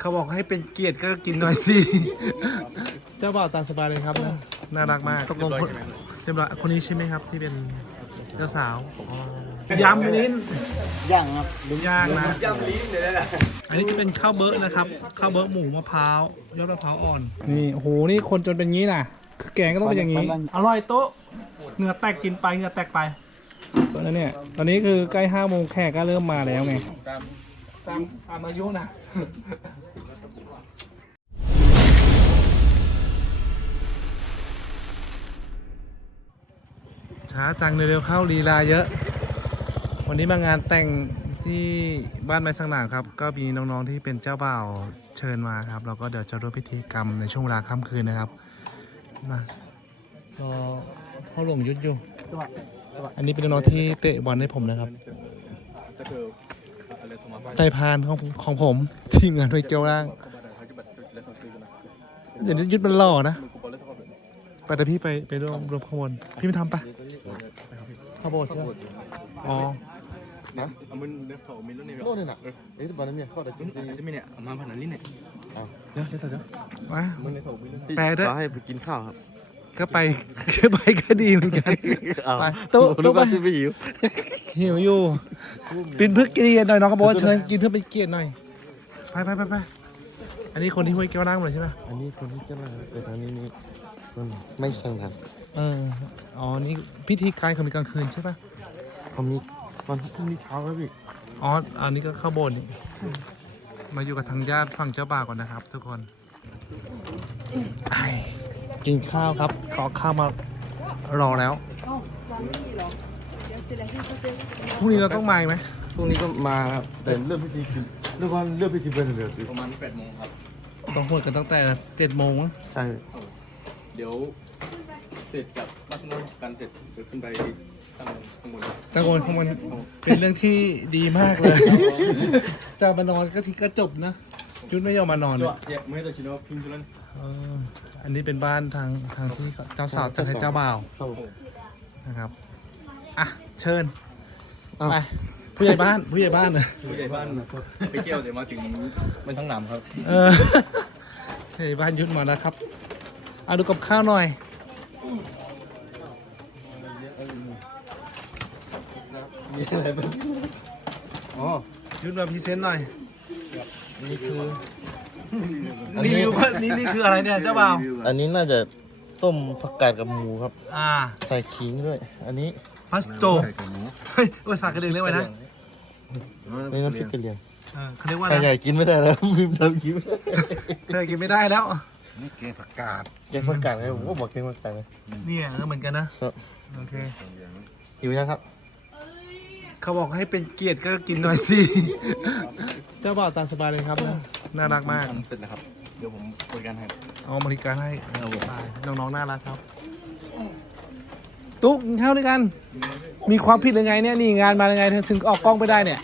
เขาบอกให้เป็นเกียรติก็กินหน่อยสิ เจ้าบ่าวตามสบายเลยครับ น่ารักมากตกลงคนเรียบร้อยคนนี้ใช่ไหมครับที่เป็นเจ้าสาวอ๋อยำลิ้นย่างครับย่างนะอันนี้จะเป็นข้าวเบอะนะครับ ข้าวเบอะหมูมะพร้าวยอดมะพร้าวอ่อน นี่โอ้โห นี่คนจนเป็นงี้น่ะคือแกงก็ต้องเป็นอย่างนี้ อร่อยโต๊ะเหงื่อแตกกินไปเหงื่อแตกไปตอนนั้นเนี่ย ตอนนี้คือใกล้ห้าโมงแขกก็เริ่มมาแล้วไง ตามตามตามอายุนะ ช้าจังเร็วๆเข้าลีลาเยอะ วันนี้มางานแต่งที่บ้านไม้สังหนามครับ ก็มีน้องๆที่เป็นเจ้าบ่าวเชิญมาครับแล้วก็เดี๋ยวจะร่วมพิธีกรรมในช่วงเวลาค่ำคืนนะครับมารอพ่อหลวงยุดอยู่ อันนี้เป็นน้องที่เตะบอลให้ผมนะครับไต่พานของของผมทีมงานไปเกี่ยวร่างเดี๋ยวยุดมันหล่อนะ ไปแต่พี่ไปไปร่วมรวมขบวนพี่ไม่ทำปะขบวนใช่ไหมอ๋อ Amun dah kau milu ni. Lo ni nak. Eh, itu mana ni? Kau dah cinta ni. Itu minyak aman panas ni ni. เดี๋ยวเดี๋ยวเดี๋ยวมา Amun dah kau milu. แปลด้วยขอให้ไปกินข้าวครับก็ไปก็ไปก็ดีเหมือนกันไปตุ๊ตุ๊ตุ๊ไปไปไม่หิวหิวอยู่เป็นเพื่อเกียรติหน่อยน้องก็บอกว่าเชิญกินเพื่อเป็นเกียรติหน่อยไปไปไปไปอันนี้คนที่ห้วยแก้วล่างหมดเลยใช่ไหมอันนี้คนที่จะมาแต่ทางนี้นี่ คนไม่สั่งทเอออ๋อนี่พิธีการเขามีกลางคืนใช่ปะำเขามีวันพรุ่งนี้เช้าแล้วพี่อ๋ออันนี้ก็เข้าโบสถ์นี่มาอยู่กับทางญาติฝั่งเจ้าบ่าวก่อนนะครับ ทุกคนไอกินข้าวครับ ขอข้าวมารอแล้วพรุ่งนี้เราต้องมาอีกไหมพรุ่งนี้ก็มาครับแต่เริ่มพิธีคือเรื่องว่าเริ่มพิธีเป็นเดือดประมาณ8โมงครับ ต้องพูดกันตั้งแต่เจ็ดโมงมั้งใช่ เดี๋ยวเสร็จจากรัชนกการเสร็จเดี๋ยวขึ้นไปข้างข้างบนตะโกนของมันเป็นเรื่องที่ดีมากเลยจะมานอนก็ทีก็จบนะยุดไม่ยอมมานอนเลย Ya, mai dah cina pin jalan. เอออันนี้เป็นบ้านทางทางที่เจ้าสาวจะให้เจ้าบ่าวครับนะครับ อะ เชิญไปผู้ใหญ่บ้านผู้ใหญ่บ้านนะผู้ใหญ่บ้านไปเที่ยวเดี๋ยวมาถึงมันทั้งหนำครับ เออผู้ใหญ่บ้านยุดมาแล้วครับ เอาดูกับข้าวหน่อย มีอะไรบ้างอ๋อยุดมาพรีเซนต์หน่อย นี่คือ รีวิวว่านี่นี่คืออะไรเนี่ยเจ้าบ่าว อันนี้น่าจะต้มผักกาดกับหมูครับ อ่าใส่ขิงด้วย อันนี้พัสโตเฮ้ยภาษากระเด็นเรียกไว้นะนี่น้ำพริกกระเหรี่ยงเออเขาเรียกว่าอะใครไรใหญ่กินไม่ได้แล้วพิมพ์ทำกินไม่ได้ เธอกินไม่ได้แล้ว นี่แกงผักกาดแกงผักกาดไงผมก็บอกแกงผักกาดไงเนี่ยก็เหมือนกันนะครับโอเคหิวยังครับ เขาบอกให้เป็นเกียรติก็กินหน่อยสิ เจ้าบ่าวตามสบายเลยครับ น่ารักมาก ทำเสร็จแล้วครับ เดี๋ยวผมบริการให้เอาบริการให้น้องๆน่ารักครับ ตุ๊กกินข้าวด้วยกัน มีความผิดหรือไงเนี่ยนี่งานมายังไงถึงออกกล้องไปได้เนี่ย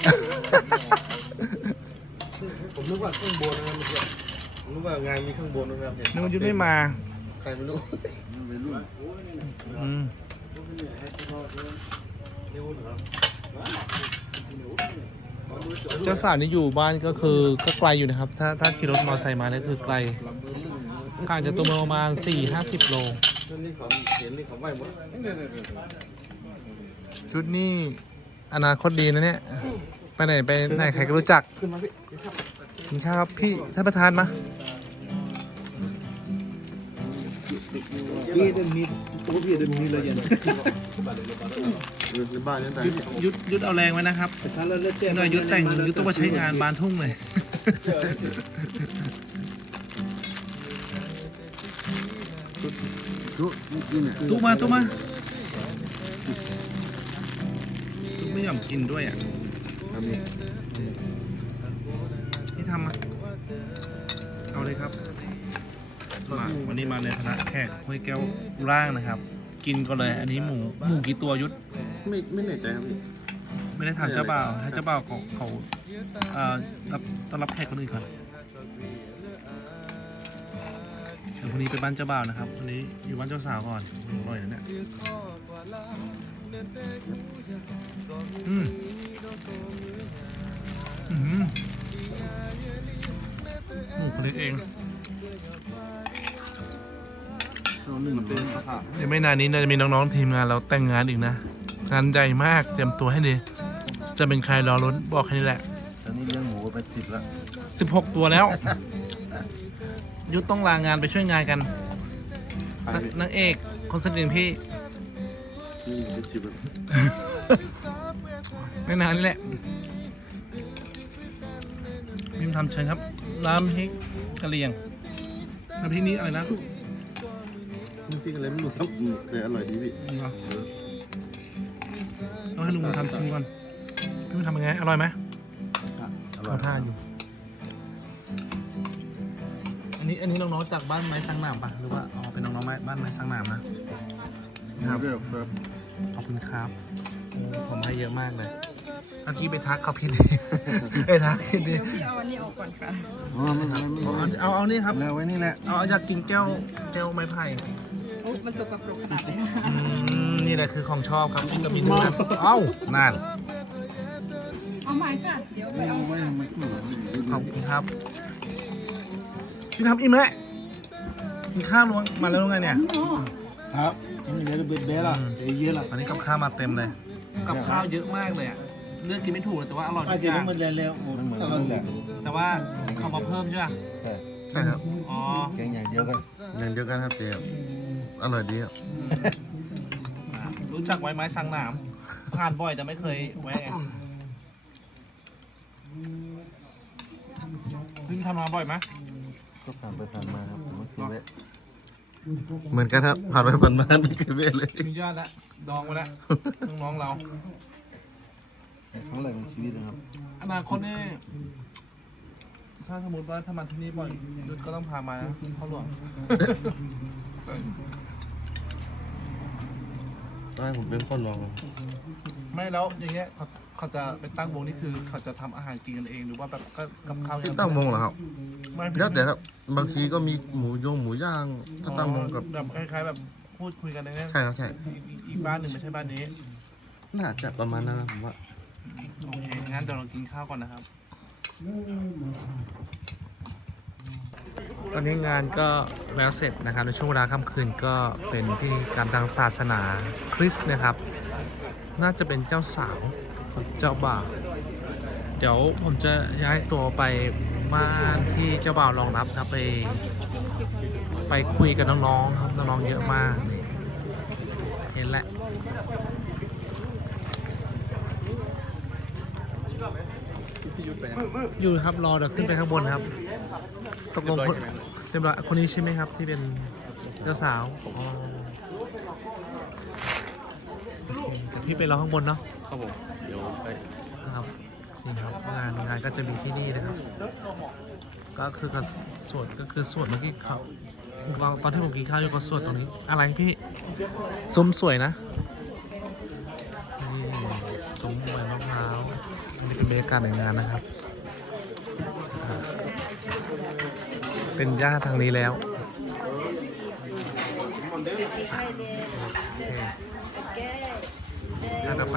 ผมนึกว่าข้างบนนะครับเมื่อกี้ ผมนึกว่างานมีข้างบนนะครับเห็นนึกว่ายุทธไม่มาใครไม่รู้อืมเจ้าสาวนี่อยู่บ้านก็คือก็ไกลอยู่นะครับ ถ้าถ้าขี่รถมอเตอร์ไซค์มาเนี่ยคือไกลห่างจากตัวเมืองประมาณ4-50โลนี่เขาเขียนนี่เขาไหวหมดชุดนี้อนาคตดีนะเนี่ย ไปไหนไปไหนใครก็รู้จัก ขึ้นมาพี่ กินข้าวครับพี่ท่านประธานมาอยู่ในบ้านนี่แต่ยุดยุดเอาแรงไว้นะครับหน่อยยุดแต่งยุดต้องมาใช้งานบานทุ่งเลยตุ๊กมาตุ๊กมาตุ๊กไม่ยอมกินด้วยอะ ทำนี่ นี่ทำมา เอาเลยครับมาวันนี้มาในคณะแขกห้วยแก้วร่างนะครับ กินก็เลย อันนี้หมูหมูกี่ตัวยุดไม่ไม่แน่ใจครับพี่ ไม่ได้ถามเจ้าบ่าวให้เจ้าบ่าวเขาเขาเอ่อรับต้อนรับแขกคนอื่นก่อนเดี๋ยวคนนี้ไปบ้านเจ้าบ่าวนะครับคนนี้อยู่บ้านเจ้าสาวก่อนอร่อยนะเนี่ยอืมอืม คนเล็กเองตัวหนึ่งเป็นผ้าเดี๋ยวไม่นานนี้น่าจะมีน้องๆทีมงานเราแต่งงานอีกนะ งานใหญ่มากเตรียมตัวให้ดี จะเป็นใครรอรุ้นบอกแค่นี้แหละ ตอนนี้เลี้ยงหมูไปสิบแล้ว16ตัวแล้ว ยุทธต้องลางานไปช่วยงานกันใครนนางเอกคนสนิทพี่นี่เป็นสิบแล้วไม่นานนี่แหละพิมพ์ทำเชิญครับ น้ำพริกกะเหรี่ยงน้ำพริกนี้อะไรนะมันพี่อะไรไม่รู้ครับอืมแต่อร่อยดีพี่ต้องให้ลุงทำชิมก่อนพี่มันทำยังไง อร่อยไหมอร่อเอายท่าอยู่ อันนี้อันนี้น้องๆจากบ้านไม้สังหนามปะหรือว่าอ๋อเป็นน้องๆไม้บ้านไม้สังหนามนะ ครับเรียบครับขอบคุณครับโอ้ผมให้เยอะมากเลยเมื่อกี้ไปทักเขาผิดดีไปทักผิดดี พี่เอาอันนี้ออกก่อนค่ะอ๋อไม่เป็นไรไม่เอาเป็นไรเอาเอานี่ครับ แล้วไว้นี่แหละ เอาอยากกินแก้วแก้วไม้ไผ่โอ้มันสกปรกขนาดไหนอืมนี่แหละคือของชอบครับวิตามินทั้งนั้นเอ้านั่นเอาใหม่ค่ะ เดี๋ยวไปเอาไว้ทำไมไม่รู้ขอบคุณครับพี่ทำอิ่มแล้วกินข้าวล้วงมาแล้วไงเนี่ยครับยังมีเนื้อเบ็ดเบ็ดอะเยอะละตอนนี้กับข้าวมาเต็มเลย กับข้าวเยอะมากเลยอะเลือกกินไม่ถูกเลยแต่ว่าอร่อยอาทุจกจะอย่าง มันแล้วมันเหมือนกัน แหละแต่ว่าเขามาเพิ่มใช่ไหมใช่ครับอ๋อแกงอย่างเดียวกันอย่างเดียวกันครับเจ๊อร่อยดีอะอะรู้จักไว้ไม้สังหนามผ่านบ่อยแต่ไม่เคยแวะไงพี่ทำมาบ่อยไหมก็ผ่านไปผ่านมาครับผมก็เคยแวะเหมือนกันครับผ่านไปผ่านมาไม่เคยแวะเลยมีญาติแล้วดองไว้แล้วน้องๆเรา ครั้งแรกในชีวิตนะครับ อนาคตนี่ ถ้าสมมติว่าถ้ามาที่นี่บ่อยยุทธก็ต้องพามาเข้าหลวงได้ผมเป็นคนลองไม่แล้วอย่างเงี้ยเขาเขาจะไปตั้งวงนี่คือเขาจะทำอาหารกินกันเองหรือว่าแบบก็กับข้าวที่ตั้งวงเหรอครับไม่แล้วแต่ครับ บางทีก็มีหมูยงหมูย่างถ้าตั้งวงกับ แบบคล้ายๆแบบพูดคุยกันในเนี้ยใช่ครับใช่ อีกอีกอีกบ้านหนึ่งไม่ใช่บ้านนี้น่าจะประมาณนั้นนะผมว่า โอเคงั้นเดี๋ยวเรากินข้าวก่อนนะครับ ตอนนี้งานก็แล้วเสร็จนะครับ ในช่วงเวลาค่ำคืนก็เป็นพิธีกรรมทางศาสนาคริสต์นะครับ น่าจะเป็นเจ้าสาวเจ้าบ่าวเดี๋ยวผมจะย้ายตัวไปบ้านที่เจ้าบ่าวรองรับนะไป ไปคุยกับน้องๆครับน้องๆเยอะมากนี่เห็นแหละ อยู่ครับรอเดี๋ยวขึ้นไปข้างบนครับตกลงคนเรียบร้อยคนนี้ใช่ไหมครับที่เป็นเจ้าสาวอ๋อโอเคเดี๋ยวพี่ไปรอข้างบนเนาะครับผมเดี๋ยวไปครับนี่ครับงานงานก็จะมีที่นี่นะครับ ก็คือกับสวดก็คือสวดเมื่อกี้เขาตอนตอนที่ผมกินข้าวอยู่ก็สวดตรงนี้ อะไรพี่ซุ้มสวยนะ รรยากาศในงานนะครับ เป็นญาทางนี้แล้วเคถ้าจะไป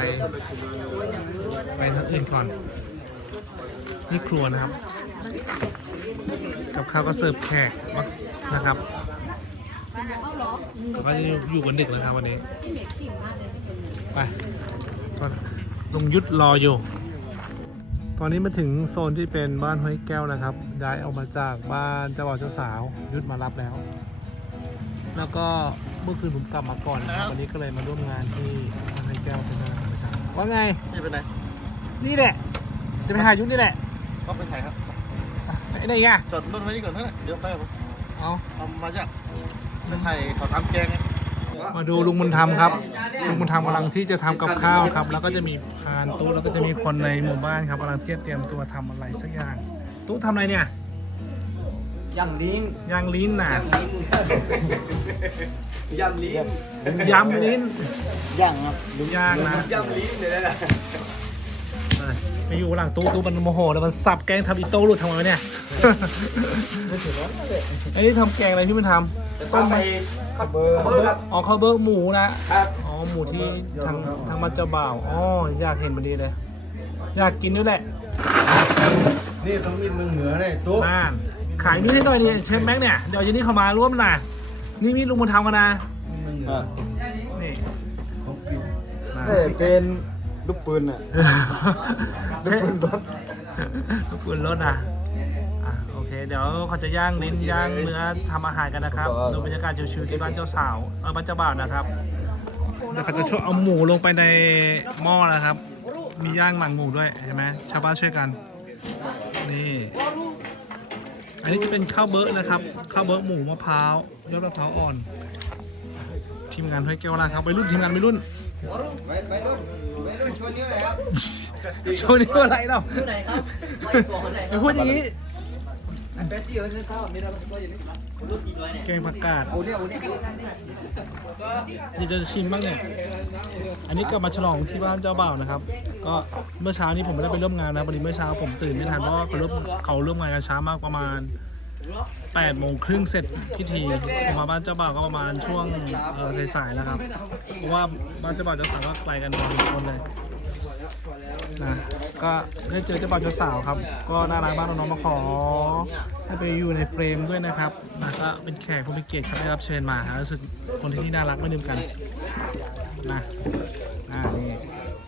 ไปทางอื่นก่อน นี่ครัวนะครับ กับข้าวก็เสิร์ฟแขกนะครับแล้วก็จะอยู่กันดึกนะครับวันนี้ ไปตอนลุงยุทธรออยู่ ตอนนี้มาถึงโซนที่เป็นบ้านห้วยแก้วนะครับ ย้ายออกมาจากบ้านเจ้าบ่าวเจ้าสาวยุทธมารับแล้ว แล้วก็เมื่อคืนผมกลับมาก่อนนะครับวันนี้ก็เลยมาร่วมงานที่บ้านห้วยแก้วเป็นงานธรรมชาติว่าไงนี่เป็นไงนี่แหละ จะไปหายุทธนี่แหละก็ไปถ่ายครับไอ้ไหนอะจอดรถไว้นี่ก่อนนะเดี๋ยวไปครับเอาทำมาจากไปถ่ายเขาทำแกงไง มาดูลุงบุญธรรมครับ ลุงบุญธรรมกำลังที่จะทำกับข้าวครับ แล้วก็จะมีพานตู้แล้วก็จะมีคนในหมู่บ้านครับกำลังเตรียมเตรียมตัวทำอะไรสักอย่าง ตู้ทำอะไรเนี่ยยำลิ้นยางลิ้นน่ะยำลิ้นยำลิ้นย่างครับย่างนะ ยำลิ้นเลยนะเออ ไปอยู่หลังตู้ตู้มันโมโหแล้วมันสับแกงทำอีโต้หลุดทำไมวะเนี่ยไอ้นี่ทำแกงอะไรพี่มันทำต้มไปไหมขับเบอร์ขับเบอร์ครับอ๋อข้าวเบิร์กหมูนะครับอ๋อหมูที่ทางทางบ้านเจ้าบ่าวอ๋ออยากเห็นพอดีเลย อยากกินด้วยแหละ นี่ต้องมีเมืองเหนือเลยตุ๊น่านขายมีดให้หน่อยดิเชฟแม็กเนี่ยเดี๋ยวเย็นนี้เขามาร่วมนะนี่มีดลุงบุญธรรมกันนะนี่นะเอ้ยเป็น ลูกปืนอะเชฟลูกปืนรถนะอะ โอเค เดี๋ยวเขาจะย่างลิ้นย่างเนื้อทำอาหารกันนะครับ ดูบรรยากาศชิวๆที่บ้านเจ้าสาว เออบ้านเจ้าบ่าวนะครับเดี๋ยวเขาจะช่วยเอาหมูลงไปในหม้อนะครับ มีย่างหนังหมูด้วยเห็นไหมชาวบ้านช่วยกัน นี่ อันนี้จะเป็นข้าวเบิร์กนะครับ ข้าวเบิร์กหมูมะพร้าวยอดมะพร้าวอ่อน ทีมงานห้วยแก้วล่างครับไปรุ่นทีมงานไปรุ่น ไปไปรุ่น ไปรุ่นชวนนี้เลยครับโชว์นี้อะไรเนาะไปพูดอย่างนี้เบสซี่เออเช้ามีเราก็อย่างนี้รุ่นกี่ตัวเนี่ยแกงผักกาดโอ้เนี่ยโอ้เนี่ยอยากจะชิมบ้างเนี่ย อันนี้กลับมาฉลองที่บ้านเจ้าบ่าวนะครับ ก็เมื่อเช้านี้ผมไม่ได้ไปร่วมงานนะพอดีเมื่อเช้าผมตื่นไม่ทันเพราะว่าเขาเริ่มเขาเริ่มงานกันช้ามากประมาณ 8โมงครึ่งเสร็จพิธีผมมาบ้านเจ้าบ่าวก็ประมาณช่วงเอ่อสายๆแล้วครับ เพราะว่าบ้านเจ้าบ่าวเจ้าสาวก็ไกลกันพอสมควรเลยนะก็ได้เจอเจ้าบ่าวเจ้าสาวครับ ก็น่ารักมากน้องๆมาขอให้ไปอยู่ในเฟรมด้วยนะครับนะก็เป็นแขกผู้มีเกียรติครับได้รับเชิญมารู้สึกคนที่นี่น่ารักไม่ลืมกันนะอ่านี่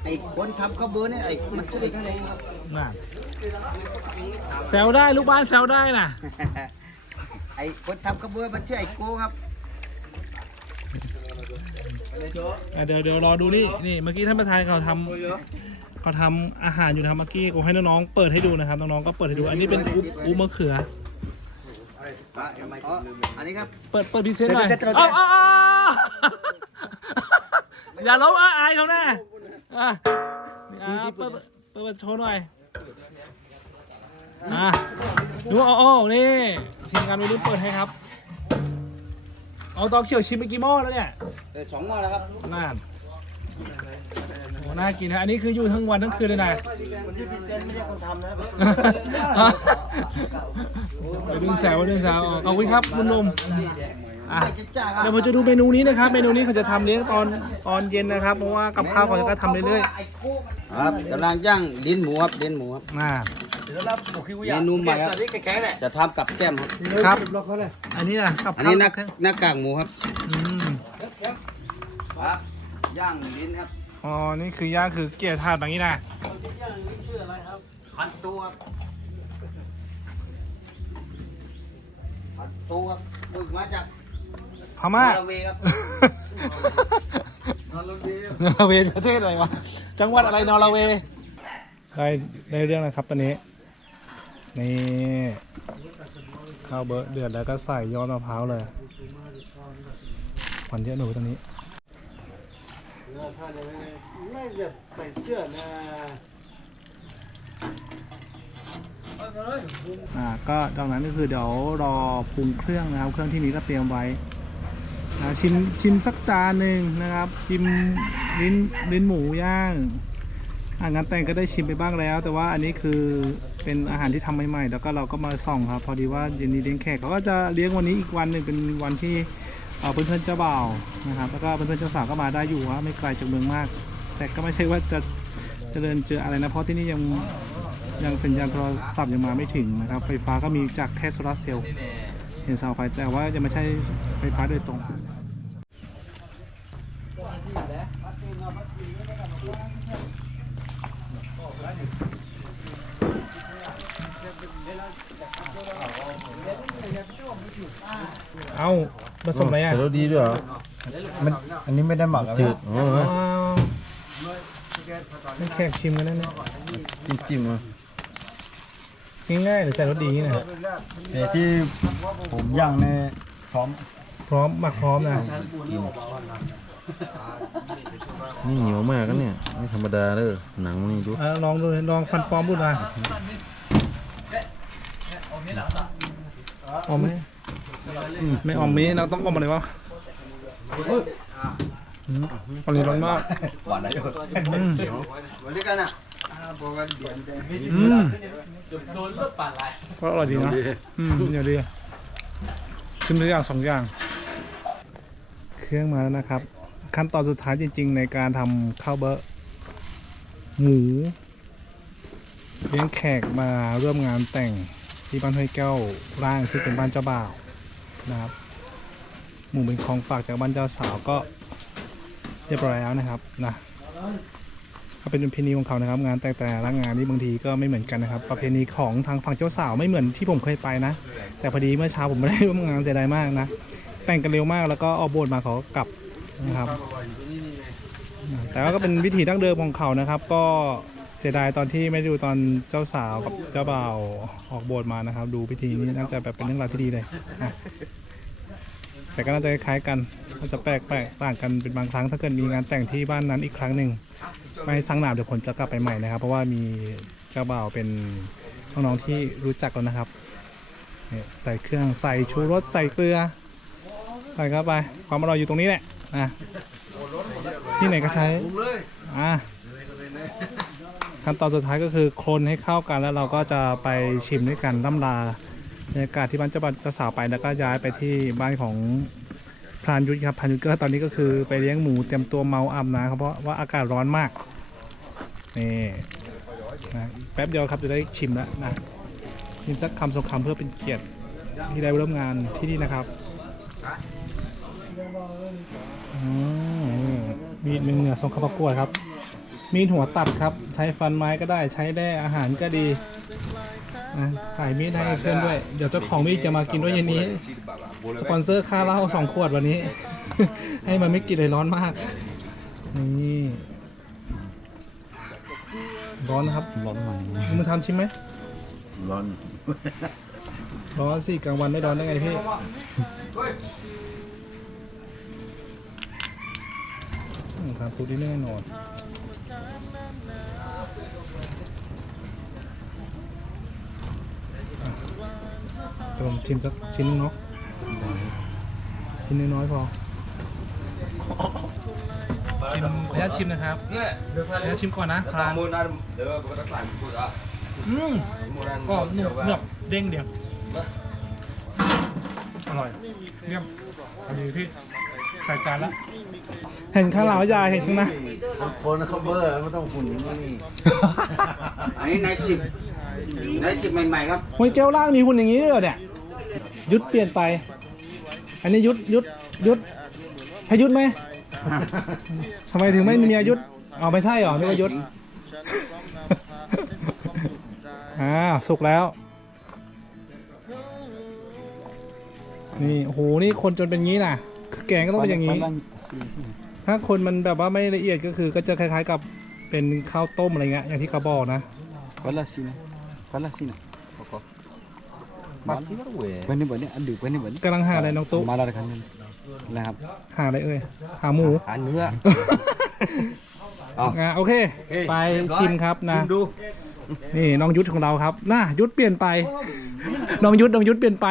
ไอ้คนทำข้าวเบอร์เนี่ยไอ้มันชื่อไอ้โกครับน่ะแซวได้ลูกบ้านแซวได้น่ะ ไอ้คนทำข้าวเบอร์มันชื่อไอ้โกครับอะเดี๋ยวเดี๋ยวรอดูนี่นี่เมื่อกี้ท่านประธานเขาทำเขาทำอาหารอยู่นะครับเมื่อกี้ผมให้น้องๆเปิดให้ดูนะครับน้องๆก็เปิดให้ดูอันนี้เป็นอุ๊บอุ๊บมะเขือ อ๋ออันนี้ครับ เปิดเปิดพรีเซนต์หน่อยเดี๋ยวเดี๋ยวเอาเอาเอาอย่าล้มอาอายเขาแน่อะนี่อะเปิดเปิดเปิดโชว์หน่อย อะดูเอาเอานี่ทีมงานวัยรุ่นเปิดให้ครับ เอาตอเขียวชิมไปกี่หม้อแล้วเนี่ยเออสองหม้อแล้วครับน่านโอ้น่ากินนะอันนี้คืออยู่ทั้งวันทั้งคืนเลยนะคนที่พิเศษไม่ใช่คนทำนะไปดึงแซวไปดึงแซวขอบคุณครับคุณหนุ่มอะจ้าค รับเดี๋ยวผมจะดูเมนูนี้นะครับ เมนูนี้เขาจะทำเลี้ยงตอนตอนเย็นนะครับ เพราะว่ากับข้าวเขาจะก็ทำเรื่อยครับกำลังย่างลิ้นหมูครับลิ้นหมูครับๆน่า เมนูใหม่ครับจะทำกับแก้มครับครับ อันนี้นะกับอันข้าวนี้หน้าหน้ากากหมูครับอืมครับย่างลิ้นครับอ๋อ นี่คือย่างคือเกี๊ยวถาดแบบนี้นะพันตัวครับพันตัวครับฝึกมาจาก พม่า นอร์เวย์ครับ นอร์เวย์นอร์เวย์ประเทศอะไรวะ จังหวัดอะไรนอร์เวย์ได้ได้เรื่องนะครับตอนนี้ นี่ข้าวเบอร์เดือดแล้วก็ใส่ยอดมะพร้าวเลยควันเยอะหนูตอนนี้ไม่จะใส่เสื้อนะอ่าก็จากนั้นก็คือเดี๋ยวรอปรุงเครื่องนะครับ เครื่องที่มีก็เตรียมไว้นะ ชิมชิมสักจานหนึ่งนะครับ ชิมลิ้นลิ้นหมูย่างอางานแต่งก็ได้ชิมไปบ้างแล้ว แต่ว่าอันนี้คือเป็นอาหารที่ทำใหม่ๆ แล้วก็เราก็มาส่องครับ พอดีว่าเย็นนี้เลี้ยงแขกเขาก็จะเลี้ยงวันนี้อีกวันหนึ่งเป็นวันที่เอ่อเพื่อนเจ้าบ่าวนะครับแล้วก็เพื่อนๆเจ้าสาวก็มาได้อยู่ว่าไม่ไกลจากเมืองมาก แต่ก็ไม่ใช่ว่าจะเจริญเจออะไรนะเพราะที่นี่ยังยังสัญญาณโทรศัพท์ยังมาไม่ถึงนะครับไฟฟ้าก็มีจากแค่โซลาร์เซลล์เห็นเสาไฟแต่ว่ายังไม่ใช่ไฟฟ้าโดยตรง เอาผสมอะไรอะแต่รสดีด้วยเหรอมันอันนี้ไม่ได้หมักจืดอ๋อว้าวไม่แขกชิมกันได้ไหมจิ้มจิ้มๆอะง่ายๆหรือใส่รสดีนะแต่ที่ผมย่างในพร้อมพร้อมหมักพร้อมนะนี่เหนียวมากนะเนี่ยไม่ธรรมดาเด้อหนังนี่ดู อะลองดูลองฟันปลอมดูหน่อยออมไหม ไม่ออมมีเราต้องออมอะไรวะอืมตอนนี้ร้อนมาก หวานอะไรอืมวันนี้กันอะอืมก็อร่อยดีนะอืมเดี๋ยวดีขึ้นทุกอย่างสองอย่าง เครื่องมาแล้วนะครับ ขั้นตอนสุดท้ายจริง ๆ ในการทำข้าวเบอร์หมูเลี้ยงแขกมาร่วมงานแต่งที่บ้านห้วยแก้วร่างซึ่งเป็นบ้านเจ้าบ่าว นะครับ หมู่เป็นของฝากจากบ้านเจ้าสาวก็เรียบร้อยแล้วนะครับนะก็เป็นประเพณีของเขานะครับ งานแต่แต่ละงานนี่บางทีก็ไม่เหมือนกันนะครับ ประเพณีของทางฝั่งเจ้าสาวไม่เหมือนที่ผมเคยไปนะ แต่พอดีเมื่อเช้าผมไม่ได้ร่วมงานเสียดายมากนะ แต่งกันเร็วมากแล้วก็เอาโบสถ์มาเขากลับนะครับ แต่ว่าก็เป็นวิถีดั้งเดิมของเขานะครับ ก็ เสียดายตอนที่ไม่ดูตอนเจ้าสาวกับเจ้าบ่าวออกโบสถ์มานะครับ ดูพิธีนี้น่าจะแบบเป็นเรื่องราวที่ดีเลยอะแต่ก็น่าจะคล้ายกันก็จะแปลกแปลกต่างกันเป็นบางครั้งถ้าเกิดมีงานแต่งที่บ้านนั้นอีกครั้งหนึ่งไม่ให้สังหนามเดี๋ยวผมจะกลับไปใหม่นะครับ เพราะว่ามีเจ้าบ่าวเป็นน้องๆที่รู้จักแล้วนะครับเนี่ยใส่เครื่องใส่ชูรสใส่เกลือใส่เข้าไป ความอร่อยอยู่ตรงนี้แหละอะที่ไหนก็ใช้อะ ขั้นตอนสุดท้ายก็คือคนให้เข้ากันแล้วเราก็จะไปชิมด้วยกันล่ำลาบรรยากาศที่บ้านเจ้าบ่าวเจ้าสาวไปแล้วก็ย้ายไปที่บ้านของพรานยุทธครับพรานยุทธก็ตอนนี้ก็คือไปเลี้ยงหมูเตรียมตัวเมาอาบน้ำครับเพราะว่าอากาศร้อนมากนี่นะแป๊บเดียวครับจะได้ชิมแล้วนะชิมสักคำสองคำเพื่อเป็นเกียรติที่ได้ร่วมงานที่นี่นะครับอืมมีหนึ่งเหนือส่งเข้าประกวดครับ มีดหัวตัดครับ ใช้ฟันไม้ก็ได้ใช้ได้อาหารก็ดีนะขายมีดให้เพื่อนด้วย เดี๋ยวเจ้าของมีดจะมากินด้วยเย็นนี้ สปอนเซอร์ค่าเหล้าสองขวดวันนี้ ให้มันไม่กินเลยร้อนมาก นี่ ร้อนนะครับ ร้อนไหมมึงทำชิมไหม ร้อน ร้อนสิกลางวันไม่ร้อนได้ไงพี่อืมครับพูดได้แน่นอนอะเดี๋ยวผมชิมสักชิ้นนึงเนาะชิ้นน้อยๆพอชิมขออนุญาตชิมนะครับขออนุญาตชิมก่อนนะพรางอืมก็หนึบเนืบเด้งเดียวอร่อยเยี่ยมพอดีพี่ใส่จานแล้วเห็นข้างหลังยายเห็นข้างหน้าคนเขาเบอร์ไม่ต้องหุ่นนี่อันนี้ในสิบในสิบใหม่ๆครับมวยแก้วล่างมีหุ่นอย่างนี้ด้วยเหรอเนี่ย ยุดเปลี่ยนไป อันนี้ยุดยุดยุดให้ยุดไหมทำไมถึงไม่มีอายุดเอาไม่ใช่เหรอไม่ว่ายุดอ่าสุกแล้ว นี่โอ้โหนี่คนจนเป็นงี้น่ะคือแกงก็ต้องเป็นอย่างนี้ ถ้าคนมันแบบว่าไม่ละเอียดก็คือก็จะคล้ายๆกับเป็นข้าวต้มอะไรเงี้ยอย่างที่เขาบอกนะ Pala sini. Pala sini. Pokok. Pasti kan gue. Bani bani aduh bani bani. กำลังหาอะไรน้องตุ๊ Malah kan. Lahap. หาอะไรเอ่ยหาหมู Hả nữa. อะโอเคไปชิมครับนะดูนี่น้องยุทธของเราครับน่ายุทธเปลี่ยนไป น้องยุทธน้องยุทธเปลี่ยนไป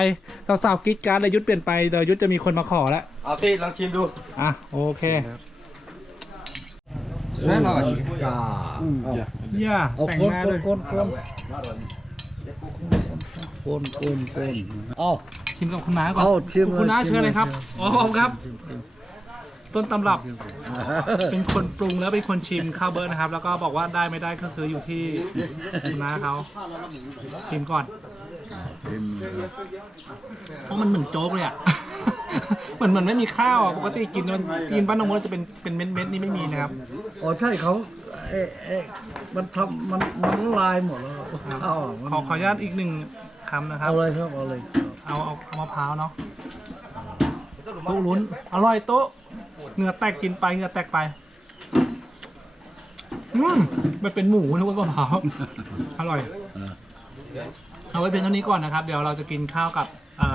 สาวๆกรีดการดเลยยุทธเปลี่ยนไปเดี๋ยวยุทธจะมีคนมาขอแล้วเอาที่ลองชิมดูอะโอเคแน่นอนย่าแต่งหน้าด้วย Kon kon. Kon kon kon. ชิมกับคุณน้าก่อน เอาชิมเลยคุณน้าชิมเชิญเลยเลยครับอ๋อขอบคุณครับ ต้นตำรับ เป็นคนปรุงแล้วเป็นคนชิมข้าวเบิร์ดนะครับ แล้วก็บอกว่าได้ไม่ได้ก็คืออยู่ที่คุณน้าเขาชิมก่อนเพราะมันเหมือนโจ๊กเลยอะ เหมือนเหมือนไม่มีข้าวอะปกติกินมันกินบ้านน้องมดจะเป็นเป็นเม็ดๆนี่ไม่มีนะครับ อ๋อใช่เขาเอ๊ะเอ๊ะมันทำมันมันละลายหมดแล้วข้าวอะมันขอขออนุญาตอีกหนึ่งคำนะครับ เอาเลยครับเอาเลยเอาเอาเอามะพร้าวเนาะตุ๊ลุ้น อร่อยโต๊ะเหงื่อแตกกินไปเหงื่อแตกไป อืมมันเป็นหมูนึกว่ามะพร้าว อร่อย เอาไว้เพียงเท่านี้ก่อนนะครับ เดี๋ยวเราจะกินข้าวกับอ่า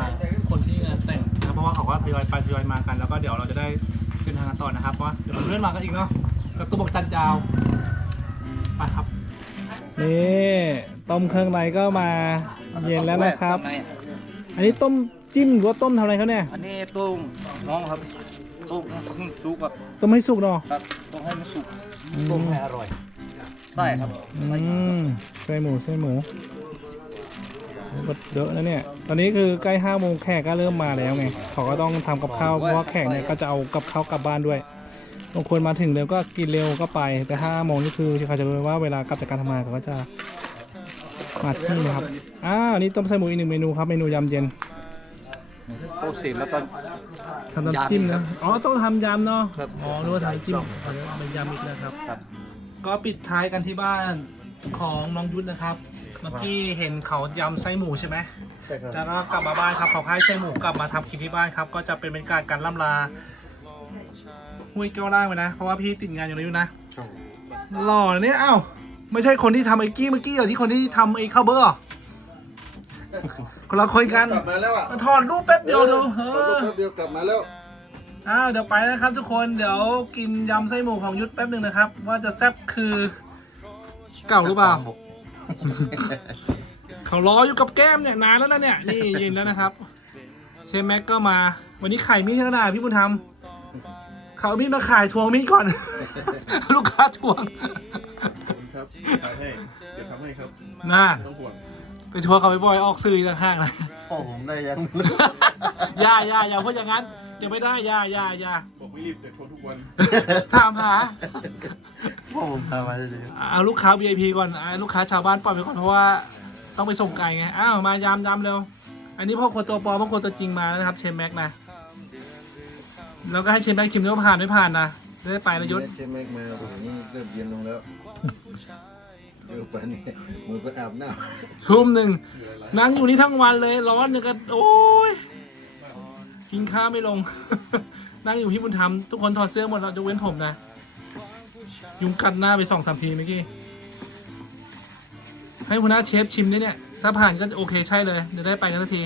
ะครับเพราะว่าเขาก็ทยอยไปทยอยมากันแล้วก็เดี๋ยวเราจะได้เดินทางกันต่อนะครับเพราะว่าเดี๋ยวเพื่อนมากันอีกเนาะกับตุ๊บกจันจาวไปครับนี่ต้มเครื่องในก็มาเย็นแล้วนะครับ อันนี้ต้มจิ้มหรือว่าต้มทำอะไรเขาเนี่ยอันนี้ต้มน้องครับต้มให้สุกครับต้มให้สุกเนาะครับต้มให้มันสุกต้มให้อร่อยไส้ครับไส้อืมไส้หมูไส้หมู ก็เยอะนะเนี่ย ตอนนี้คือใกล้ห้าโมงแขกก็เริ่มมาแล้วไง เขาก็ต้องทำกับข้าวเพราะว่าแขกเนี่ยก็จะเอากับข้าวกลับบ้านด้วย บางคนมาถึงเร็วก็กินเร็วก็ไป แต่ห้าโมงนี่คือที่เขาจะรู้ว่าเวลากลับจากการทำงานเขาก็จะมาที่นะครับ อ้าวนี่ต้มไส้หมูอีกหนึ่งเมนูครับ เมนูยำเย็นโต๊ะสิบแล้วก็ทำน้ำจิ้มนะ อ๋อต้องทำยำเนาะครับอ๋อรู้ว่าทำจิ้มเอาเดี๋ยวเป็นยำอีกแล้วครับครับ ก็ปิดท้ายกันที่บ้านของน้องยุทธนะครับ เมื่อกี้เห็นเขายำไส้หมูใช่ไหมแล้วก็กลับมาบ้านครับเขาให้ไส้หมูกลับมาทำคลิปที่บ้านครับ ก็จะเป็นบรรยากาศการล่ำลาห้วยแก้วล่างไปนะ เพราะว่าพี่ติดงานอยู่แล้วอยู่นะหล่อนะเนี่ยเอ้าไม่ใช่คนที่ทำไอ้กี้เมื่อกี้เหรอที่คนที่ทำไอ้ข้าวเบอร์เหรอคนละคนกันกลับมาแล้วอะมาถอดรูปแป๊บเดียวดูเอขออแป๊บเดียวกลับมาแล้วอ้าวเดี๋ยวไปนะครับ ทุกคนเดี๋ยวกินยำไส้หมูของยุทธแป๊บหนึ่งนะครับ ว่าจะแซ่บคือเก่าหรือเปล่า เขารออยู่กับแก้มเนี่ยนานแล้วนะเนี่ยนี่เย็นแล้วนะครับ เชฟแม็กก็มา วันนี้ไข่มีดเท่าไหร่พี่บุญธรรมเขาเอามีดมาขายทวงมีดก่อน ลูกค้าทวงครับทำให้เดี๋ยวทำให้ครับน่าต้องห่วงไปทวงเขาไปบ่อยๆออกสื่ออีกต่างหากนะพ่อผมได้ยังอย่าอย่าอย่าพูดอย่างนั้นยังไม่ได้อย่าอย่าอย่าบอกไม่รีบแต่โทรทุกวันถามหา พ่อผมพามาเลยเอาลูกค้า VIP ก่อนเอาลูกค้าชาวบ้านปล่อยไปก่อนเพราะว่าต้องไปส่งไก่ไง อ้าวมายำยำเร็ว อันนี้พ่อครัวตัวปลอมพ่อครัวตัวจริงมาแล้วนะครับ เชฟแม็กนะ แล้วก็ให้เชฟแม็กชิมด้วยว่าผ่านไม่ผ่านนะจะได้ไปนะยศเชฟแม็กมาโอ้โหนี่เริ่มเย็นลงแล้วเดี๋ยวไปนี่มือไปอาบน้ทุ่มหนึ่งนั่งอยู่นี่ทั้งวันเลยร้อนเนี่ยก็โอ้ยกินข้าวไม่ลง นั่งอยู่พี่บุญธรรมทุกคนถอดเสื้อหมดแล้วยกเว้นผมนะ ยุงกัดหน้าไปสองสามทีเมื่อกี้ ให้หัวหน้าเชฟชิมด้วยเนี่ย ถ้าผ่านก็โอเคใช่เลยเดี๋ยวได้ไปกันสักที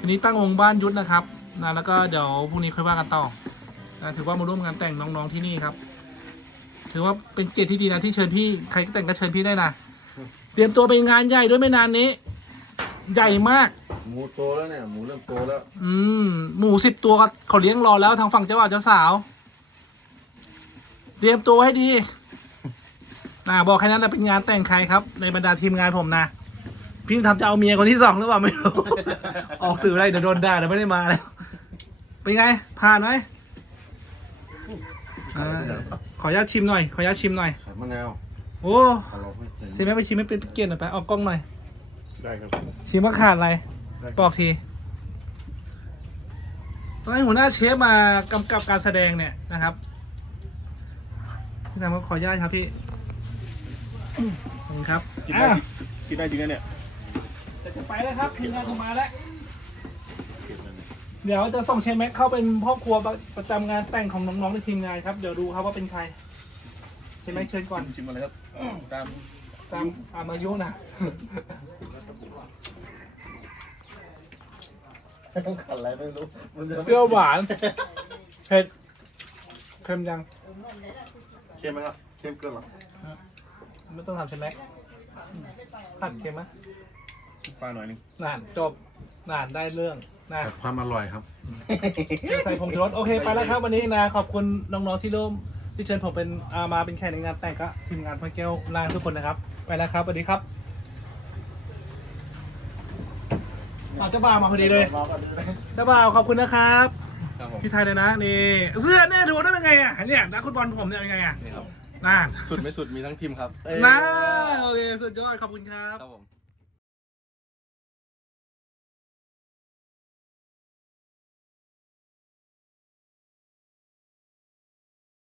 วันนี้ตั้งวงบ้านยุทธนะครับนะแล้วก็เดี๋ยวพรุ่งนี้ค่อยว่ากันต่อนะถือว่ามาร่วมงานแต่งน้องๆที่นี่ครับ ถือว่าเป็นเกียรติที่ดีนะที่เชิญพี่ใครก็แต่งก็เชิญพี่ได้นะเตรียมตัวไปงานใหญ่ด้วยไม่นานนี้ ใหญ่มากำหมูโตแล้วเนี่ย หมูเริ่มโตแล้ว อืมหมูสิบตัวก็เขาเลี้ยงรอแล้วทางฝั่งเจ้าบ่าวเจ้าสาว เตรียมตัวให้ดีนะบอกแค่นั้นนะเป็นงานแต่งใครครับ ในบรรดาทีมงานผมนะพี่ทำจะเอาเมียคนที่สองหรือเปล่าไม่รู้ ออกสื่ออะไรเดี๋ยวโดนด่าเดี๋ยวไม่ได้มาแล้วเป็นไง ผ่านไหมอ่าขออนุญาตชิมหน่อย ขออนุญาตชิมหน่อย ไข่มะนาวโอ้ขอเราไม่ใส่ชิมไม่ไปชิมไม่เป็นเกียรติหน่อยไปออกกล้องหน่อย ได้ครับ ชิมว่าขาดอะไร ได้ บอกทีต้องให้หัวหน้าเชฟมากำกับการแสดงเนี่ยนะครับ พี่ทำก็ขออนุญาตครับพี่ขอบคุณครับ กินได้อะ กินได้จริงนะเนี่ยเดี๋ยวจะไปแล้วครับทีมงานผมมาแล้ว เดี๋ยวจะส่งเชฟแม็กเข้าเป็นพ่อครัวประจำงานแต่งของน้องๆในทีมงานครับ เดี๋ยวดูครับว่าเป็นใคร เชฟแม็กเชิญก่อน ชิมมาเลยครับตามตามอามายุนะ ต้องขัดอะไรไม่รู้มันจะเปรี้ยวหวาน เผ็ดเค็มยัง เค็มไหมครับเค็มเกินเหรอไม่ต้องทำใช่ไหมตัดเค็มไหมปลาหน่อยหนึงนานจบนานได้เรื่องนะแต่ความอร่อยครับ ใส่ผงชูรสโอเคไปแล้วครับวันนี้นะขอบคุณน้องๆที่ร่วมที่เชิญผมเป็นอามาเป็นแขกในงานแต่งก็ทีมงานพ่อแก้วลางทุกคนนะครับ ไปแล้วครับสวัสดีครับอ้าวเจ้าบ่าวมาพอดีเลยเจ้าบ่าวขอบคุณนะครับ ครับผมพี่ไทยเลยนะนี่เสื้อเนี่ยดูได้เป็นไงอะเนี่ยนักฟุตบอลผมเนี่ยเป็นไงอะนี่ครับน่านสุดไม่สุดมีทั้งทีมครับน่าโอเคสุดยอดขอบคุณครับ ครับผม